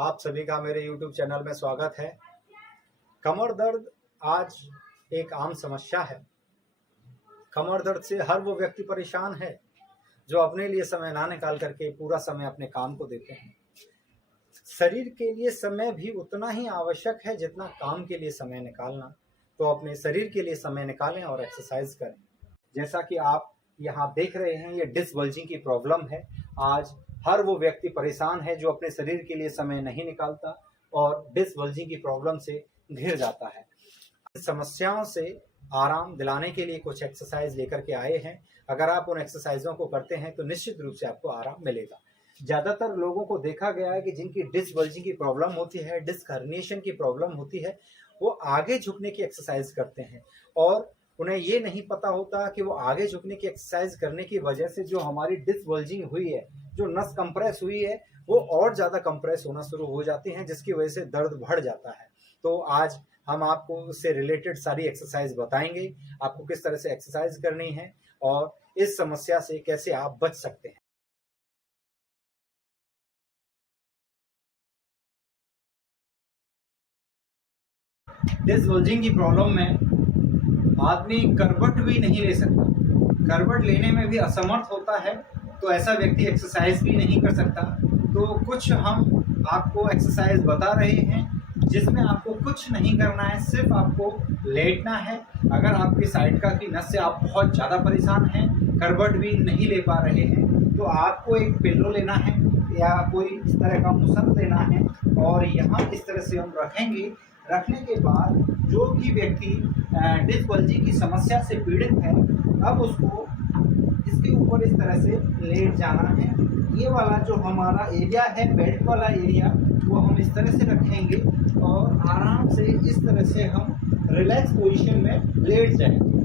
आप सभी का मेरे YouTube चैनल में स्वागत है। कमर दर्द आज एक आम समस्या है। कमर दर्द से हर वो व्यक्ति परेशान है जो अपने लिए समय ना निकाल करके पूरा समय अपने काम को देते हैं। शरीर के लिए समय भी उतना ही आवश्यक है जितना काम के लिए समय निकालना। तो अपने शरीर के लिए समय निकालें और एक्सरसाइज करें। जैसा कि आप यहाँ देख रहे हैं, ये डिस्क बल्जिंग की प्रॉब्लम है। आज हर वो व्यक्ति परेशान है जो अपने शरीर के लिए समय नहीं निकालता और डिस्क बल्जिंग की प्रॉब्लम से घिर जाता है। समस्याओं से आराम दिलाने के लिए कुछ एक्सरसाइज लेकर के आए हैं। अगर आप उन एक्सरसाइजों को करते हैं तो निश्चित रूप से आपको आराम मिलेगा। ज़्यादातर लोगों को देखा गया है कि जिनकी डिस्क बल्जिंग की प्रॉब्लम होती है, डिस्क हर्निएशन की प्रॉब्लम होती है, वो आगे झुकने की एक्सरसाइज करते हैं और उन्हें ये नहीं पता होता कि वो आगे झुकने की एक्सरसाइज करने की वजह से जो हमारी डिस्क बल्जिंग हुई है, जो नस कंप्रेस हुई है, वो और ज़्यादा कंप्रेस होना शुरू हो जाती हैं, जिसकी वजह से दर्द बढ़ जाता है। तो आज हम आपको उससे रिलेटेड सारी एक्सरसाइज बताएंगे, आपको किस तरह से एक्सरसाइज करनी है और इस समस्या से कैसे आप बच सकते हैं। डिस्क बल्जिंग की प्रॉब्लम में आदमी करवट भी नहीं ले सकता, करवट लेने में भी असमर्थ होता है, तो ऐसा व्यक्ति एक्सरसाइज भी नहीं कर सकता। तो कुछ हम आपको एक्सरसाइज बता रहे हैं जिसमें आपको कुछ नहीं करना है, सिर्फ आपको लेटना है। अगर आपकी साइड का की नस से आप बहुत ज़्यादा परेशान हैं, करवट भी नहीं ले पा रहे हैं, तो आपको एक पिल्लो लेना है या कोई इस तरह का मुसल्ला लेना है और यहाँ इस तरह से हम रखेंगे। रखने के बाद जो भी व्यक्ति डिस्क बल्जिंग की समस्या से पीड़ित है, अब उसको इसके ऊपर इस तरह से लेट जाना है। ये वाला जो हमारा एरिया है, बेल्ट वाला एरिया, वो हम इस तरह से रखेंगे और आराम से इस तरह से हम रिलैक्स पोजीशन में लेट जाएंगे।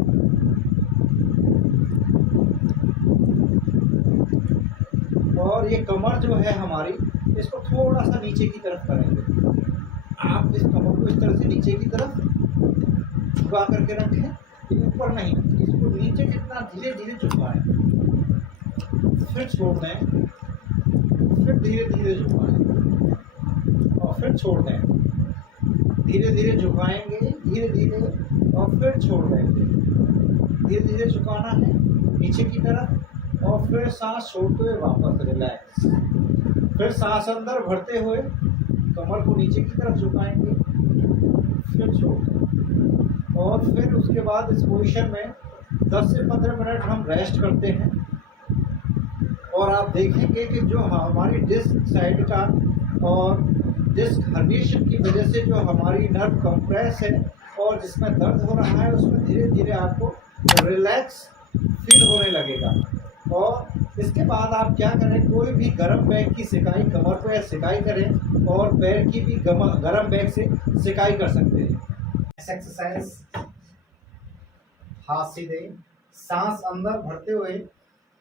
और ये कमर जो है हमारी, इसको थोड़ा सा नीचे की तरफ करेंगे। आप इस कमर को इस तरह से नीचे की तरफ झुका करके रखें, ऊपर नहीं, इसको नीचे जितना धीरे धीरे झुकाएं, फिर छोड़ दें, फिर धीरे धीरे झुकाएं और फिर छोड़ दें। धीरे धीरे झुकाएंगे, धीरे धीरे, और फिर छोड़ देंगे। धीरे धीरे झुकाना है नीचे की तरफ और फिर सांस छोड़ते हुए वापस रिलैक्स। फिर सांस अंदर भरते हुए कमर को नीचे की तरफ झुकाएंगे, फिर छोड़ दें और फिर उसके बाद इस पोजीशन में 10 से 15 मिनट हम रेस्ट करते हैं। और आप देखेंगे कि जो हमारी डिस्क साइड का और डिस्क हर्निएशन की वजह से जो हमारी नर्व कंप्रेस है और जिसमें दर्द हो रहा है, उसमें धीरे धीरे आपको रिलैक्स फील होने लगेगा। और इसके बाद आप क्या करें, कोई भी गर्म बैग की सिकाई कमर पे सिकाई करें और पैर की भी गर्म बैग से सिकाई कर सकते हैं। एक्सरसाइज, हाथ सीधे, सांस अंदर भरते हुए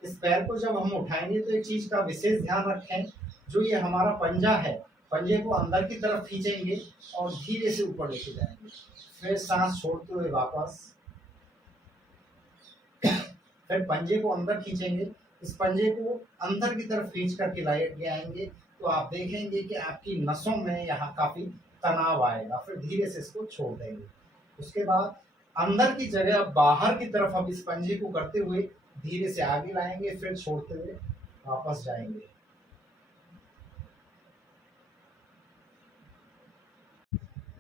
इस पैर को जब हम उठाएंगे तो एक चीज़ का विशेष ध्यान रखें, जो ये हमारा पंजा है, पंजे को अंदर की तरफ खींचेंगे और धीरे से ऊपर लेके जाएंगे। फिर सांस छोड़ते हुए वापस, फिर पंजे को अंदर खींचेंगे, इस पंजे को अंदर की तरफ खींच करके ले आएंगे, तो आप देखेंगे कि आपकी नसों में यहाँ काफ़ी तनाव आएगा। फिर धीरे से इसको छोड़ देंगे। उसके बाद अंदर की जगह बाहर की तरफ हम इस पंजे को करते हुए धीरे से आगे लाएंगे, फिर छोड़ते हुए वापस जाएंगे।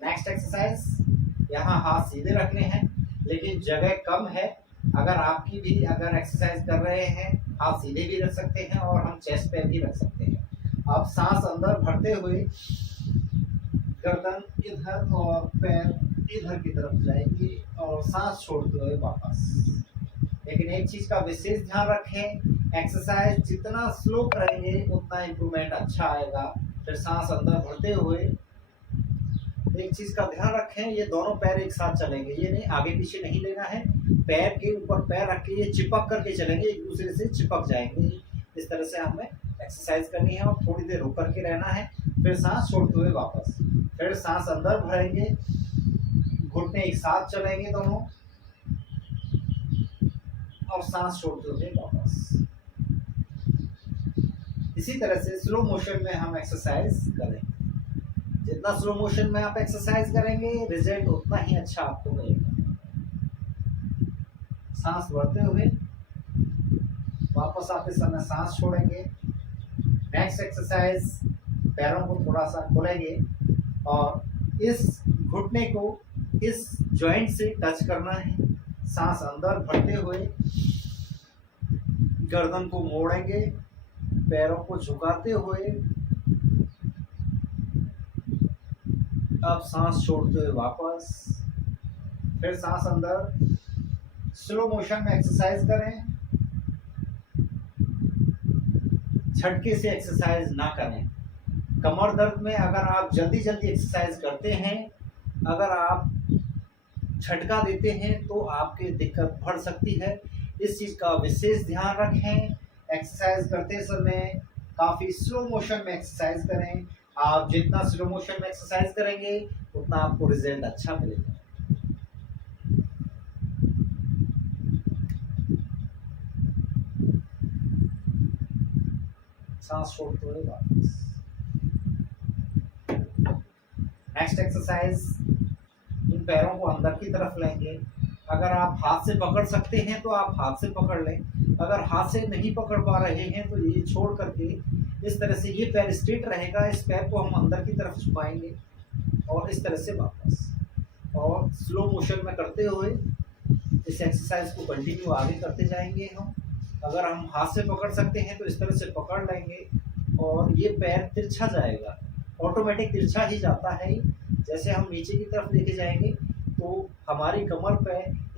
नेक्स्ट एक्सरसाइज, यहाँ हाथ सीधे रखने हैं लेकिन जगह कम है। अगर आपकी भी अगर एक्सरसाइज कर रहे हैं, हाथ सीधे भी रख सकते हैं और हम चेस्ट पे भी रख सकते हैं। अब सांस अंदर भरते हुए गर्दन इधर और पैर इधर की तरफ जाएगी और सांस छोड़ते हुए वापस। लेकिन एक चीज़ का विशेष ध्यान रखें, एक्सरसाइज जितना स्लो करेंगे उतना इम्प्रूवमेंट अच्छा आएगा। फिर सांस अंदर भरते हुए एक चीज़ का ध्यान रखें, ये दोनों पैर एक साथ चलेंगे, ये नहीं आगे पीछे नहीं लेना है। पैर के ऊपर पैर रख के ये चिपक करके चलेंगे, एक दूसरे से चिपक जाएंगे। इस तरह से हमें एक्सरसाइज करनी है और थोड़ी देर रुक करके रहना है। फिर सांस छोड़ते हुए वापस, फिर सांस अंदर भरेंगे, घुटने एक साथ चलेंगे दोनों और सांस छोड़ते हुए वापस। इसी तरह से स्लो मोशन में हम एक्सरसाइज करें। जितना स्लो मोशन में आप एक्सरसाइज करेंगे रिजल्ट उतना ही अच्छा आपको मिलेगा। सांस भरते हुए वापस आते समय सांस छोड़ेंगे। नेक्स्ट एक्सरसाइज, पैरों को थोड़ा सा खोलेंगे और इस घुटने को इस जॉइंट से टच करना है। सांस अंदर भरते हुए गर्दन को मोड़ेंगे, पैरों को झुकाते हुए अब सांस छोड़ते हुए वापस, फिर सांस अंदर। स्लो मोशन में एक्सरसाइज करें, झटके से एक्सरसाइज ना करें। कमर दर्द में अगर आप जल्दी जल्दी एक्सरसाइज करते हैं, अगर आप झटका देते हैं तो आपकी दिक्कत बढ़ सकती है। इस चीज़ का विशेष ध्यान रखें। एक्सरसाइज करते समय काफ़ी स्लो मोशन में एक्सरसाइज करें। आप जितना स्लो मोशन में एक्सरसाइज करेंगे उतना आपको रिजल्ट अच्छा मिलेगा। सांस छोड़ते हुए वापस। नेक्स्ट एक्सरसाइज, इन पैरों को अंदर की तरफ लेंगे। अगर आप हाथ से पकड़ सकते हैं तो आप हाथ से पकड़ लें, अगर हाथ से नहीं पकड़ पा रहे हैं तो ये छोड़ करके इस तरह से ये पैर स्ट्रेट रहेगा, इस पैर को हम अंदर की तरफ झुकाएंगे और इस तरह से वापस। और स्लो मोशन में करते हुए इस एक्सरसाइज को कंटिन्यू आगे करते जाएंगे हम। अगर हम हाथ से पकड़ सकते हैं तो इस तरह से पकड़ लेंगे और ये पैर तिरछा जाएगा, ऑटोमेटिक तिरछा ही जाता है। जैसे हम नीचे की तरफ लेके जाएंगे तो हमारी कमर पे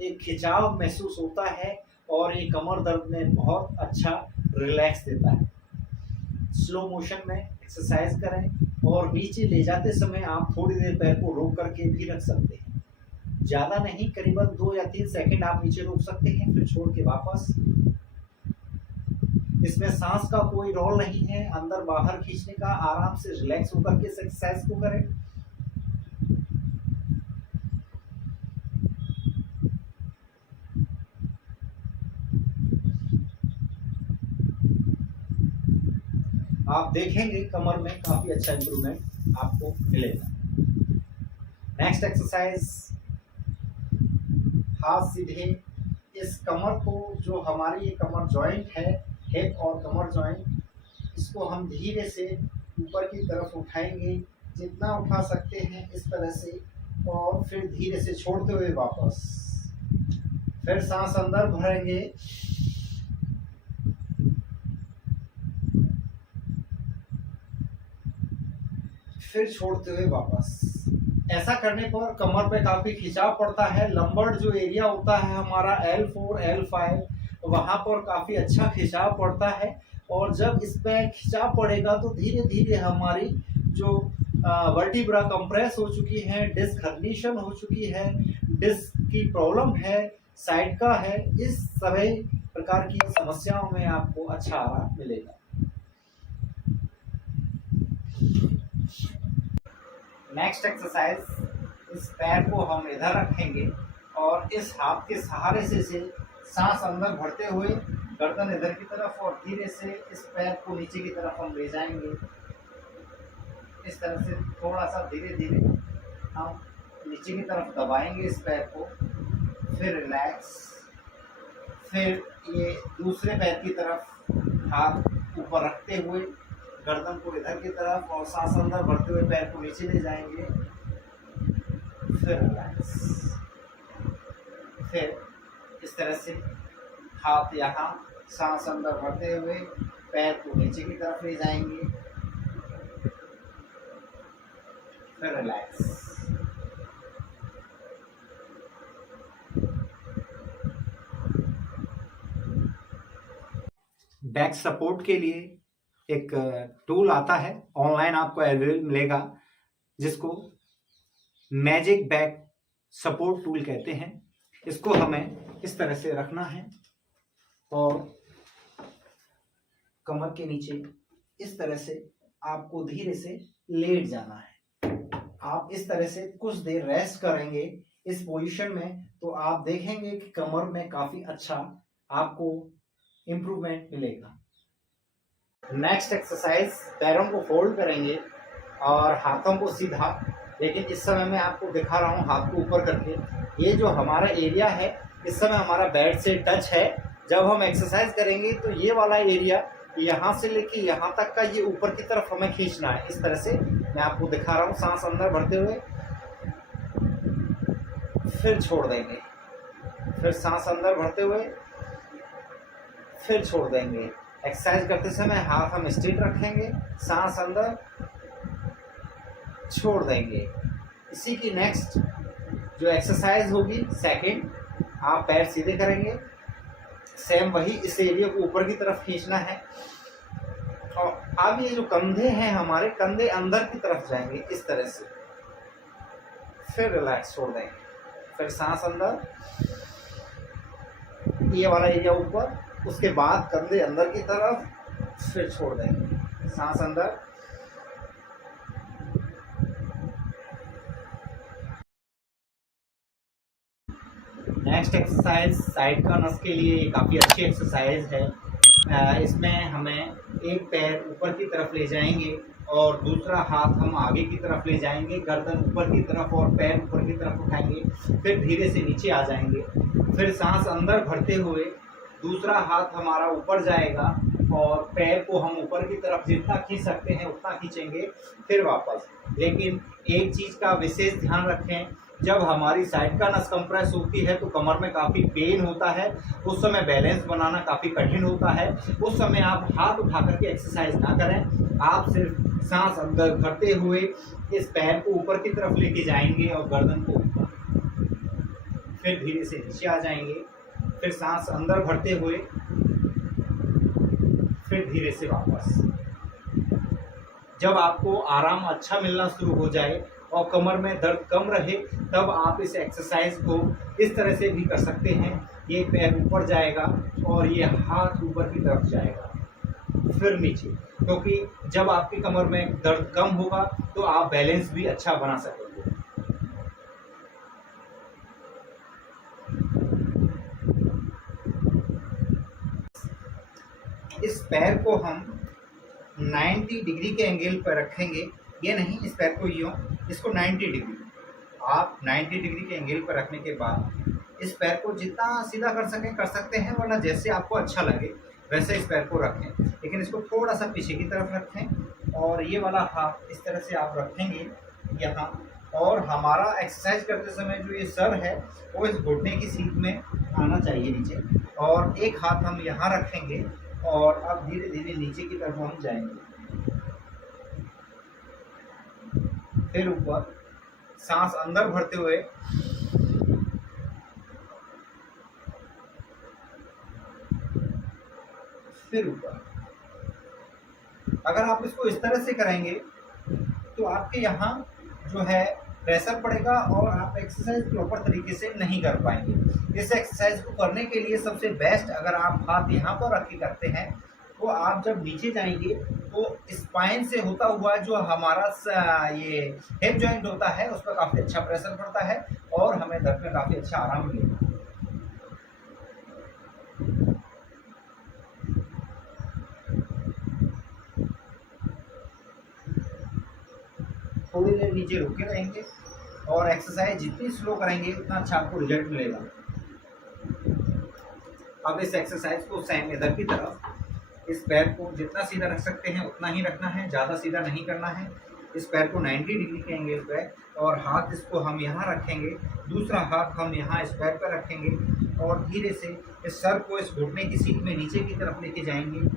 एक खिंचाव महसूस होता है और ये कमर दर्द में बहुत अच्छा रिलैक्स देता है। स्लो मोशन में एक्सरसाइज करें और नीचे ले जाते समय आप थोड़ी देर पैर को रोक करके भी रख सकते हैं, ज़्यादा नहीं, करीबन 2 या 3 सेकंड आप नीचे रोक सकते हैं, फिर छोड़ के वापस। इसमें सांस का कोई रोल नहीं है, अंदर बाहर खींचने का। आराम से रिलैक्स होकर के इस एक्सरसाइज को करें। आप देखेंगे कमर में काफी अच्छा इंप्रूवमेंट आपको मिलेगा। नेक्स्ट एक्सरसाइज, हाथ सीधे इस कमर को, जो हमारी ये कमर जॉइंट है, हिप और कमर जॉइंट, इसको हम धीरे से ऊपर की तरफ उठाएंगे, जितना उठा सकते हैं इस तरह से, और फिर धीरे से छोड़ते हुए वापस। फिर सांस अंदर भरेंगे, फिर छोड़ते हुए वापस। ऐसा करने पर कमर पे काफी खिंचाव पड़ता है। लंबर जो एरिया होता है हमारा L4 L5, वहां पर काफी अच्छा खिंचाव पड़ता है। और जब इस पे खिंचाव पड़ेगा तो धीरे धीरे हमारी जो वर्टिब्रा कंप्रेस हो चुकी है, डिस्क हर्निएशन हो चुकी है, डिस्क की प्रॉब्लम है, साइड का है, इस सभी प्रकार की समस्याओं में आपको अच्छा आराम मिलेगा। नेक्स्ट एक्सरसाइज, इस पैर को हम इधर रखेंगे और इस हाथ के सहारे से सांस अंदर भरते हुए गर्दन इधर की तरफ और धीरे से इस पैर को नीचे की तरफ हम ले जाएंगे। इस तरह से थोड़ा सा धीरे धीरे हम नीचे की तरफ दबाएंगे इस पैर को, फिर रिलैक्स। फिर ये दूसरे पैर की तरफ हाथ ऊपर रखते हुए गर्दन को इधर की तरफ और सांस अंदर भरते हुए पैर को नीचे ले जाएंगे, फिर रिलैक्स। फिर इस तरह से हाथ यहाँ, सांस अंदर भरते हुए पैर को नीचे की तरफ ले जाएंगे, फिर रिलैक्स। बैक सपोर्ट के लिए एक टूल आता है, ऑनलाइन आपको अवेलेबल मिलेगा, जिसको मैजिक बैक सपोर्ट टूल कहते हैं। इसको हमें इस तरह से रखना है और कमर के नीचे इस तरह से आपको धीरे से लेट जाना है। आप इस तरह से कुछ देर रेस्ट करेंगे इस पोजीशन में, तो आप देखेंगे कि कमर में काफी अच्छा आपको इम्प्रूवमेंट मिलेगा। नेक्स्ट एक्सरसाइज, पैरों को फोल्ड करेंगे और हाथों को सीधा। लेकिन इस समय मैं आपको दिखा रहा हूँ हाथ को ऊपर करके। ये जो हमारा एरिया है इस समय हमारा बेड से टच है। जब हम एक्सरसाइज करेंगे तो ये वाला एरिया यहाँ से लेके यहाँ तक का ये ऊपर की तरफ हमें खींचना है। इस तरह से मैं आपको दिखा रहा हूँ। सांस अंदर भरते हुए फिर छोड़ देंगे, फिर सांस अंदर भरते हुए फिर छोड़ देंगे। एक्सरसाइज करते समय हाथ हम स्ट्रेट रखेंगे, सांस अंदर छोड़ देंगे। इसी की नेक्स्ट जो एक्सरसाइज होगी सेकंड, आप पैर सीधे करेंगे, सेम वही इस एरिया को ऊपर की तरफ खींचना है। और अब ये जो कंधे हैं हमारे, कंधे अंदर की तरफ जाएंगे इस तरह से, फिर रिलैक्स छोड़ देंगे, फिर सांस अंदर, ये वाला एरिया ऊपर, उसके बाद कंधे अंदर की तरफ, फिर छोड़ देंगे, सांस अंदर। नेक्स्ट एक्सरसाइज साइड का नस के लिए काफ़ी अच्छी एक्सरसाइज है। इसमें हमें एक पैर ऊपर की तरफ ले जाएंगे और दूसरा हाथ हम आगे की तरफ ले जाएंगे, गर्दन ऊपर की तरफ और पैर ऊपर की तरफ उठाएंगे, फिर धीरे से नीचे आ जाएंगे। फिर सांस अंदर भरते हुए दूसरा हाथ हमारा ऊपर जाएगा और पैर को हम ऊपर की तरफ जितना खींच सकते हैं उतना खींचेंगे, फिर वापस। लेकिन एक चीज़ का विशेष ध्यान रखें, जब हमारी साइड का नस कंप्रेस होती है तो कमर में काफ़ी पेन होता है, उस समय बैलेंस बनाना काफ़ी कठिन होता है। उस समय आप हाथ उठा करके एक्सरसाइज ना करें, आप सिर्फ सांस अंदर भरते हुए इस पैर को ऊपर की तरफ लेके जाएंगे और गर्दन को ऊपर, फिर धीरे से नीचे आ जाएंगे, फिर सांस अंदर भरते हुए फिर धीरे से वापस। जब आपको आराम अच्छा मिलना शुरू हो जाए और कमर में दर्द कम रहे तब आप इस एक्सरसाइज को इस तरह से भी कर सकते हैं। ये पैर ऊपर जाएगा और ये हाथ ऊपर की तरफ जाएगा, फिर नीचे, क्योंकि जब आपकी कमर में दर्द कम होगा तो आप बैलेंस भी अच्छा बना सकेंगे। इस पैर को हम 90 डिग्री के एंगल पर रखेंगे, ये नहीं इस पैर को यूँ, इसको 90 डिग्री, आप 90 डिग्री के एंगल पर रखने के बाद इस पैर को जितना सीधा कर सकें कर सकते हैं, वरना जैसे आपको अच्छा लगे वैसे इस पैर को रखें। लेकिन इसको थोड़ा सा पीछे की तरफ रखें और ये वाला हाथ इस तरह से आप रखेंगे यहाँ, और हमारा एक्सरसाइज करते समय जो ये सर है वो इस घुटने की सीट में आना चाहिए नीचे, और एक हाथ हम यहाँ रखेंगे और अब धीरे धीरे नीचे की तरफ हम जाएंगे, फिर ऊपर, सांस अंदर भरते हुए फिर ऊपर। अगर आप इसको इस तरह से करेंगे तो आपके यहाँ जो है प्रेशर पड़ेगा और आप एक्सरसाइज प्रॉपर तरीके से नहीं कर पाएंगे। इस एक्सरसाइज को करने के लिए सबसे बेस्ट, अगर आप हाथ यहाँ पर रख के करते हैं तो आप जब नीचे जाएंगे तो स्पाइन से होता हुआ जो हमारा ये हिप जॉइंट होता है उस पर काफ़ी अच्छा प्रेशर पड़ता है और हमें दर्द में काफ़ी अच्छा आराम मिलेगा। थोड़ी देर नीचे रुके रहेंगे और एक्सरसाइज जितनी स्लो करेंगे उतना अच्छा आपको रिजल्ट मिलेगा। अब इस एक्सरसाइज को सेम इधर की तरफ, इस पैर को जितना सीधा रख सकते हैं उतना ही रखना है, ज़्यादा सीधा नहीं करना है। इस पैर को 90 डिग्री के एंगल पे और हाथ इसको हम यहाँ रखेंगे, दूसरा हाथ हम यहाँ इस पैर पर रखेंगे और धीरे से इस सर को इस घुटने की सीट में नीचे की तरफ लेके जाएंगे।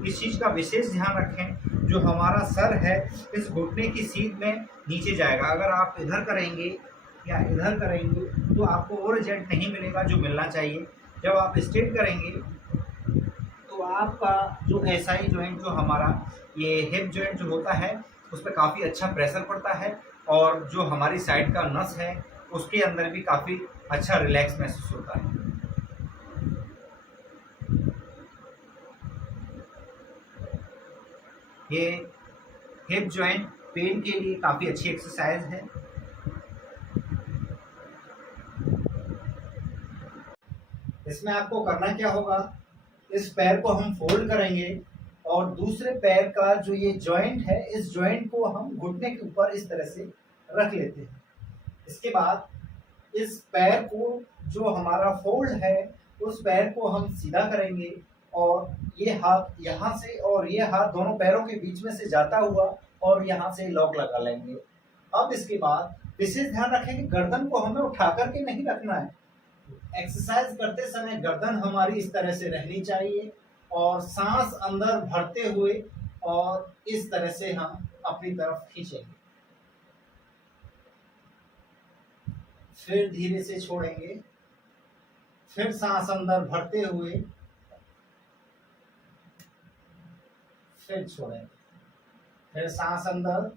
इस चीज़ का विशेष ध्यान रखें, जो हमारा सर है इस घुटने की सीट में नीचे जाएगा। अगर आप इधर करेंगे या इधर करेंगे तो आपको वो रिजल्ट नहीं मिलेगा जो मिलना चाहिए। जब आप स्ट्रेट करेंगे तो आपका जो एसआई जॉइंट, जो हमारा ये हिप जॉइंट जो होता है उस पर काफ़ी अच्छा प्रेशर पड़ता है और जो हमारी साइड का नस है उसके अंदर भी काफ़ी अच्छा रिलैक्स महसूस होता है। ये हिप जॉइंट पेन के लिए काफ़ी अच्छी एक्सरसाइज है। इसमें आपको करना क्या होगा, इस पैर को हम फोल्ड करेंगे और दूसरे पैर का जो ये जॉइंट है, इस जॉइंट को हम घुटने के ऊपर इस तरह से रख लेते हैं। इसके बाद इस पैर को जो हमारा फोल्ड है, उस पैर को हम सीधा करेंगे और ये हाथ यहाँ से और ये हाथ दोनों पैरों के बीच में से जाता हुआ और यहाँ से लॉक लगा लेंगे। अब इसके बाद विशेष ध्यान रखेंगे, गर्दन को हमें उठा करके नहीं रखना है। एक्सरसाइज करते समय गर्दन हमारी इस तरह से रहनी चाहिए और सांस अंदर भरते हुए और इस तरह से हम अपनी तरफ खींचेंगे, फिर धीरे से छोड़ेंगे, फिर सांस अंदर भरते हुए फिर छोड़ेंगे, फिर सांस अंदर।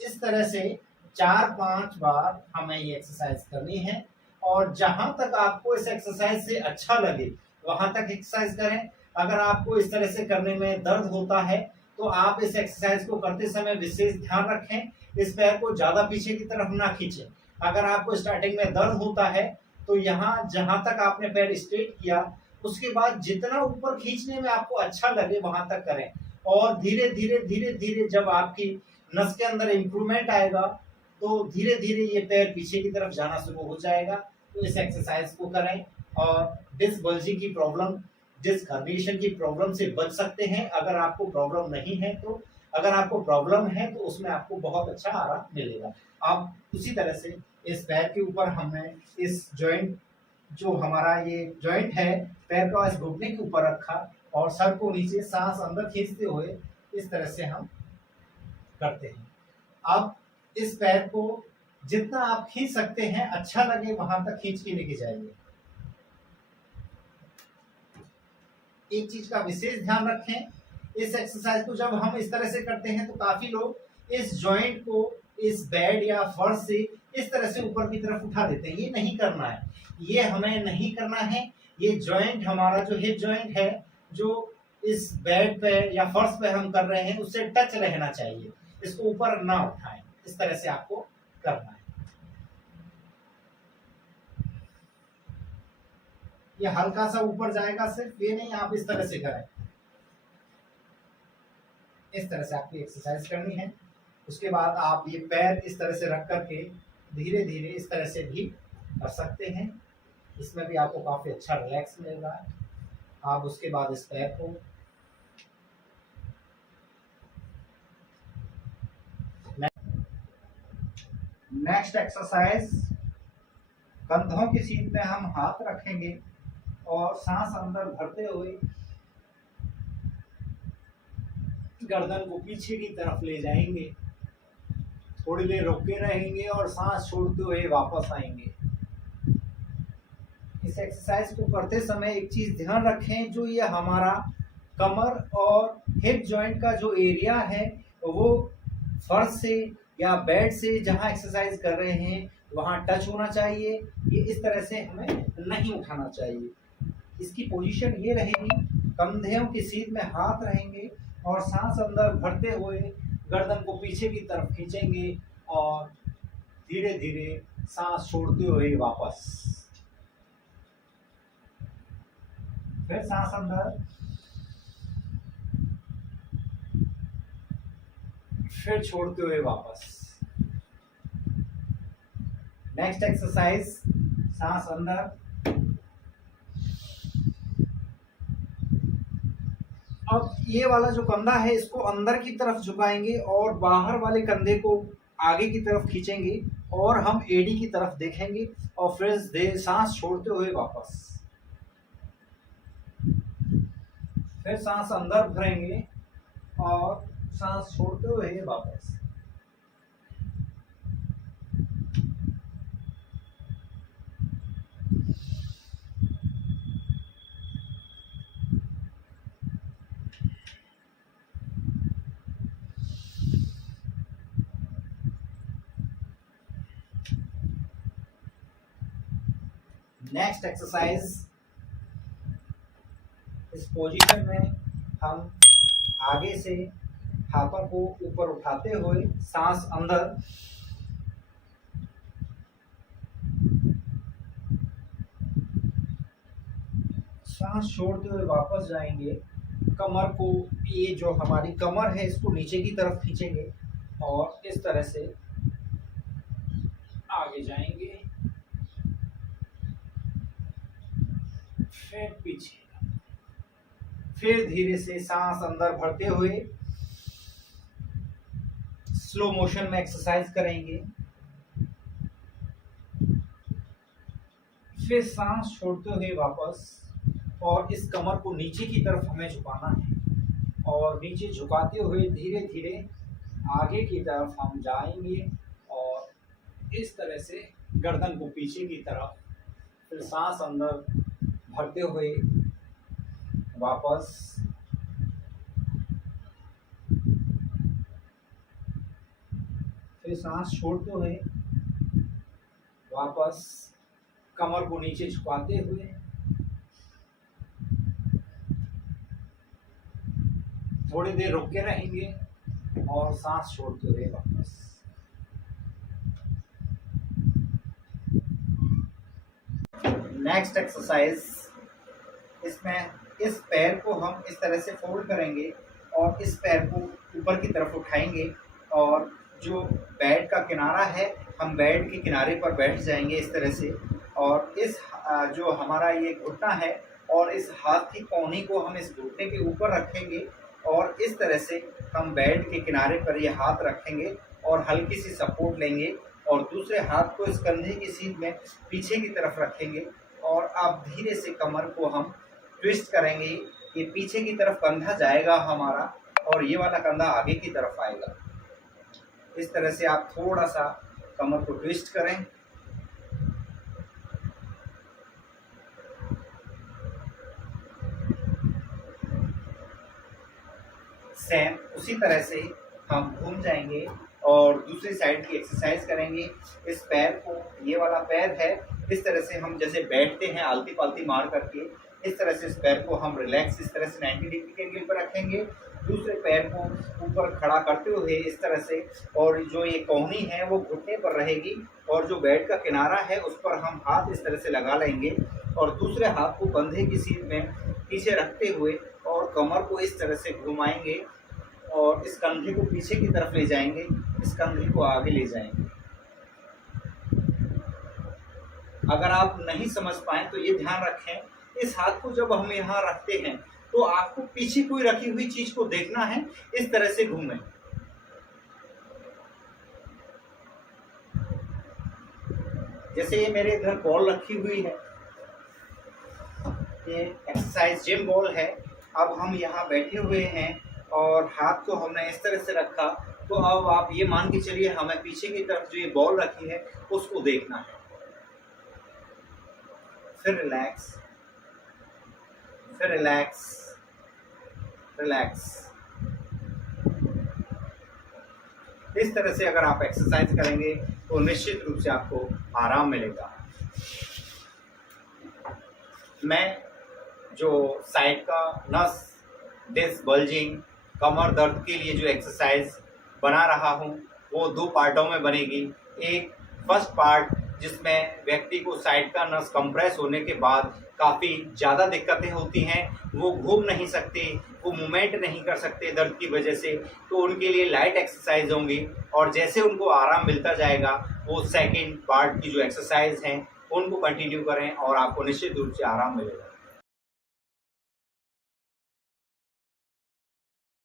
इस तरह से 4-5 बार हमें ये एक्सरसाइज करनी है और जहां तक आपको इस एक्सरसाइज से अच्छा लगे वहां तक एक्सरसाइज करें। अगर आपको इस तरह से करने में दर्द होता है तो आप इस एक्सरसाइज को करते समय विशेष ध्यान रखें, इस पैर को ज्यादा पीछे की तरफ ना खींचें। अगर आपको स्टार्टिंग में दर्द होता है तो यहाँ जहां तक आपने पैर स्ट्रेट किया, उसके बाद जितना ऊपर खींचने में आपको अच्छा लगे वहां तक करें और धीरे धीरे धीरे धीरे जब आपकी नस के अंदर इंप्रूवमेंट आएगा तो धीरे धीरे ये पैर पीछे की तरफ जाना शुरू हो जाएगा। तो इस एक्सरसाइज को करें और डिस्क बल्जिंग की प्रॉब्लम, डिस्क हर्निएशन की प्रॉब्लम से बच सकते हैं। अगर आपको प्रॉब्लम नहीं है तो, अगर आपको प्रॉब्लम है तो उसमें आपको बहुत अच्छा आराम मिलेगा। अब उसी तरह से इस पैर के ऊपर हमने इस जॉइंट, जो हमारा ये जॉइंट है, पैर का इस घुटने के ऊपर रखा और सर को नीचे, सांस अंदर खींचते हुए इस तरह से हम करते हैं। अब इस पैर को जितना आप खींच सकते हैं, अच्छा लगे वहां तक खींच के लेके जाइए। एक चीज का विशेष ध्यान रखें, इस एक्सरसाइज को जब हम इस तरह से करते हैं तो काफी लोग इस जॉइंट को इस बेड या फर्श से इस तरह से ऊपर की तरफ उठा देते हैं। ये नहीं करना है, ये हमें नहीं करना है। ये जॉइंट हमारा जो हिप जॉइंट है, जो इस बेड पे या फर्श पे हम कर रहे हैं, उससे टच रहना चाहिए, इसको ऊपर ना उठाएं। इस तरह से आपको करना है। ये हल्का सा ऊपर जाएगा, सिर्फ ये नहीं, आप इस तरह से करें। इस तरह से आपकी एक्सरसाइज करनी है। उसके बाद आप ये पैर इस तरह से रख करके धीरे धीरे इस तरह से भी कर सकते हैं। इसमें भी आपको काफी अच्छा रिलैक्स मिलेगा। आप उसके बाद इस पैर को नेक्स्ट एक्सरसाइज, कंधों की सीध में हम हाथ रखेंगे और सांस अंदर भरते हुए गर्दन को पीछे की तरफ ले जाएंगे, थोड़ी देर रुके रहेंगे और सांस छोड़ते हुए वापस आएंगे। इस एक्सरसाइज को करते समय एक चीज ध्यान रखें, जो ये हमारा कमर और हिप जॉइंट का जो एरिया है वो फर्श से या बेड से जहां एक्सरसाइज कर रहे हैं वहां टच होना चाहिए। ये इस तरह से हमें नहीं उठाना चाहिए। इसकी पोजीशन ये रहेगी, कंधों की सीध में हाथ रहेंगे और सांस अंदर भरते हुए गर्दन को पीछे की तरफ खींचेंगे और धीरे धीरे सांस छोड़ते हुए वापस, फिर सांस अंदर, फिर छोड़ते हुए वापस। नेक्स्ट एक्सरसाइज, सांस अंदर। अब ये वाला जो कंधा है इसको अंदर की तरफ झुकाएंगे और बाहर वाले कंधे को आगे की तरफ खींचेंगे और हम एडी की तरफ देखेंगे और फिर सांस छोड़ते हुए वापस, फिर सांस अंदर भरेंगे और सांस छोड़ते हुए वापस। नेक्स्ट एक्सरसाइज, इस पोजीशन में हम आगे से हाथों को ऊपर उठाते हुए सांस अंदर, सांस छोड़ते हुए वापस जाएंगे। कमर को, ये जो हमारी कमर है इसको नीचे की तरफ खींचेंगे और इस तरह से आगे जाएंगे, फिर पीछे, फिर धीरे से सांस अंदर भरते हुए स्लो मोशन में एक्सरसाइज करेंगे। फिर सांस छोड़ते हुए वापस, और इस कमर को नीचे की तरफ हमें झुकाना है और नीचे झुकाते हुए धीरे धीरे आगे की तरफ हम जाएंगे और इस तरह से गर्दन को पीछे की तरफ, फिर सांस अंदर भरते हुए वापस, फिर सांस छोड़ते हुए वापस, कमर को नीचे झुकाते हुए, थोड़ी देर रुक के रहेंगे और सांस छोड़ते हुए वापस। नेक्स्ट एक्सरसाइज, इसमें इस पैर को हम इस तरह से फोल्ड करेंगे और इस पैर को ऊपर की तरफ उठाएंगे और जो बेड का किनारा है, हम बेड के किनारे पर बैठ जाएंगे इस तरह से, और इस जो हमारा ये घुटना है और इस हाथ की कोहनी को हम इस घुटने के ऊपर रखेंगे और इस तरह से हम बेड के किनारे पर ये हाथ रखेंगे और हल्की सी सपोर्ट लेंगे और दूसरे हाथ को इस कंधे की सीध में पीछे की तरफ रखेंगे और अब धीरे से कमर को हम ट्विस्ट करेंगे। ये पीछे की तरफ कंधा जाएगा हमारा और ये वाला कंधा आगे की तरफ आएगा। इस तरह से आप थोड़ा सा कमर को ट्विस्ट करें। सेम उसी तरह से हम घूम जाएंगे और दूसरी साइड की एक्सरसाइज करेंगे। इस पैर को, ये वाला पैर है, इस तरह से हम जैसे बैठते हैं आलती पालती मार करके, इस तरह से इस पैर को हम रिलैक्स इस तरह से 90 डिग्री के एंगल पर रखेंगे। दूसरे पैर को ऊपर खड़ा करते हुए इस तरह से, और जो ये कोहनी है वो घुटने पर रहेगी और जो बेड का किनारा है उस पर हम हाथ इस तरह से लगा लेंगे और दूसरे हाथ को कंधे की सीध में पीछे रखते हुए और कमर को इस तरह से घुमाएंगे और इस कंधे को पीछे की तरफ ले जाएंगे, इस कंधे को आगे ले जाएंगे। अगर आप नहीं समझ पाए तो ये ध्यान रखें, इस हाथ को जब हम यहाँ रखते हैं तो आपको पीछे कोई रखी हुई चीज को देखना है, इस तरह से घूमें। जैसे ये मेरे इधर बॉल रखी हुई है, ये एक्सरसाइज जिम बॉल है। अब हम यहाँ बैठे हुए हैं और हाथ को हमने इस तरह से रखा, तो अब आप ये मान के चलिए हमें पीछे की तरफ जो ये बॉल रखी है उसको देखना है। फिर रिलैक्स, फिर रिलैक्स, रिलैक्स। इस तरह से अगर आप एक्सरसाइज करेंगे तो निश्चित रूप से आपको आराम मिलेगा। मैं जो साइड का नस, डिस्क बल्जिंग, कमर दर्द के लिए जो एक्सरसाइज बना रहा हूँ वो 2 पार्टों में बनेगी। एक फर्स्ट पार्ट जिसमें व्यक्ति को साइड का नस कंप्रेस होने के बाद काफ़ी ज़्यादा दिक्कतें होती हैं, वो घूम नहीं सकते, वो मूवमेंट नहीं कर सकते दर्द की वजह से, तो उनके लिए लाइट एक्सरसाइज होंगी और जैसे उनको आराम मिलता जाएगा वो सेकंड पार्ट की जो एक्सरसाइज हैं उनको कंटिन्यू करें और आपको निश्चित रूप से आराम मिलेगा।